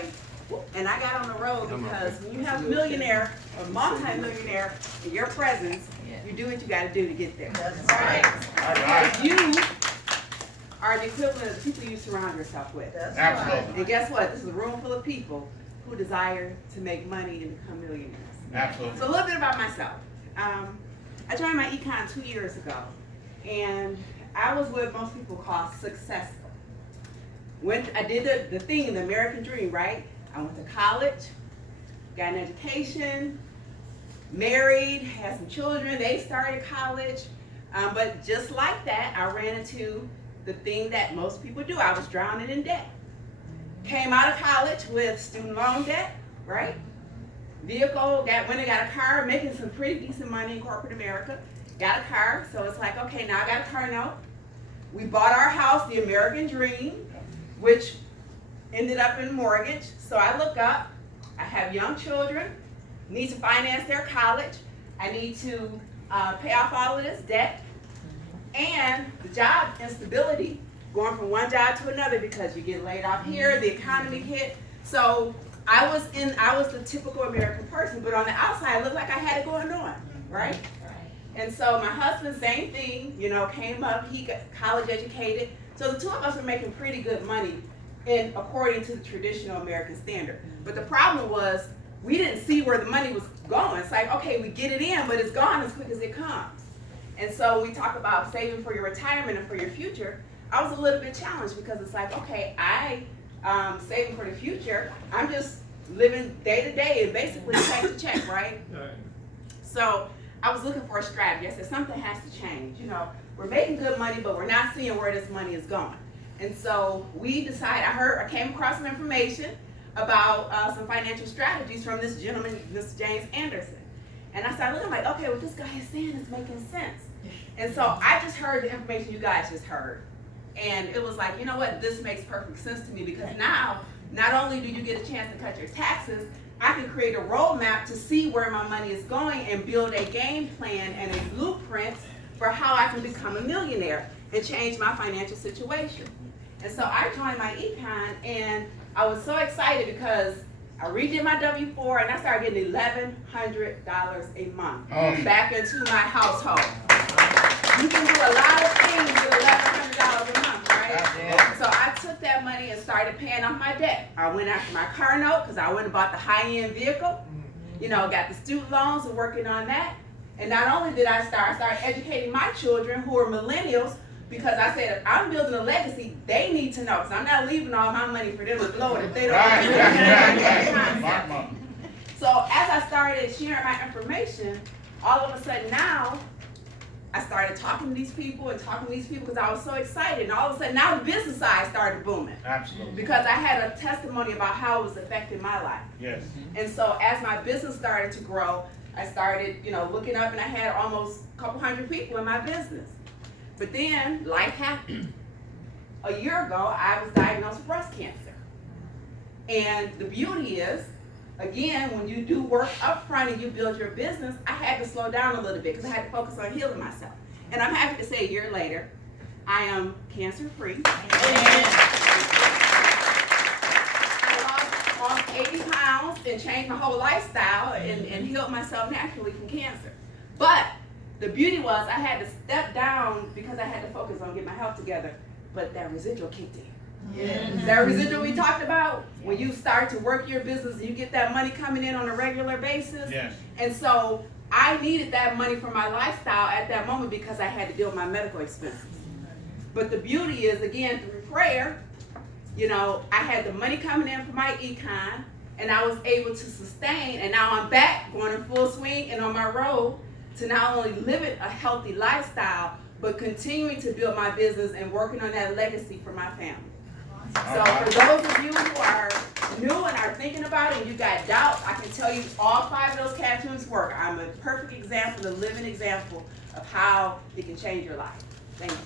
right? And I got on the road because when you have a millionaire or multi-millionaire in your presence, you do what you got to do to get there. That's right? right. Because you are the equivalent of the people you surround yourself with. That's Absolutely. right. And guess what? This is a room full of people who desire to make money and become millionaires. Absolutely. So a little bit about myself. I joined myEcon 2 years ago, and I was what most people call successful. I did the thing, the American dream, right? I went to college, got an education, married, had some children, they started college, but just like that, I ran into the thing that most people do. I was drowning in debt. Came out of college with student loan debt, right? Vehicle, went and got a car, making some pretty decent money in corporate America. Got a car, so it's like, okay, now I got a car note. We bought our house, the American dream, which ended up in mortgage. So I look up, I have young children, need to finance their college, I need to pay off all of this debt, and the job instability, going from one job to another because you get laid off here, the economy hit. So I was the typical American person, but on the outside, it looked like I had it going on, right? And so my husband, same thing, came up, he got college educated. So the two of us were making pretty good money according to the traditional American standard. But the problem was, we didn't see where the money was going. It's like, okay, we get it in, but it's gone as quick as it comes. And so we talk about saving for your retirement and for your future. I was a little bit challenged because it's like, okay, saving for the future, I'm just living day to day and basically check to check, right? So I was looking for a strategy. I said, something has to change. We're making good money, but we're not seeing where this money is going. And so we decided, I came across some information about some financial strategies from this gentleman, Mr. James Anderson. And I started looking, like, okay, what this guy is saying is making sense. And so I just heard the information you guys just heard. And it was like, you know what, this makes perfect sense to me, because now, not only do you get a chance to cut your taxes, I can create a roadmap to see where my money is going and build a game plan and a blueprint for how I can become a millionaire and change my financial situation. And so I joined myEcon, and I was so excited because I redid my W-4 and I started getting $1,100 a month back into my household. You can do a lot of things with $1,100 a month, right? So I took that money and started paying off my debt. I went after my car note because I went and bought the high-end vehicle. Got the student loans and working on that. And not only did I started educating my children who are millennials, because I said, if I'm building a legacy, they need to know, because I'm not leaving all my money for them to blow it if they don't know. So as I started sharing my information, all of a sudden now, I started talking to these people because I was so excited. And all of a sudden now the business side started booming. Absolutely. Because I had a testimony about how it was affecting my life. Yes. And so as my business started to grow, I started, looking up, and I had almost a couple hundred people in my business. But then life happened. A year ago, I was diagnosed with breast cancer. And the beauty is, again, when you do work up front and you build your business, I had to slow down a little bit because I had to focus on healing myself. And I'm happy to say a year later, I am cancer-free. I lost 80 pounds and changed my whole lifestyle and healed myself naturally from cancer. But the beauty was I had to step down because I had to focus on getting my health together, but that residual kicked in. Yes. That residual we talked about, when you start to work your business and you get that money coming in on a regular basis. Yes. And so I needed that money for my lifestyle at that moment because I had to deal with my medical expenses. But the beauty is, again, through prayer, I had the money coming in for myEcon, and I was able to sustain, and now I'm back going in full swing and on my road to not only living a healthy lifestyle, but continuing to build my business and working on that legacy for my family. So for those of you who are new and are thinking about it and you got doubts, I can tell you all 5 of those cartoons work. I'm a perfect example, a living example of how it can change your life. Thank you.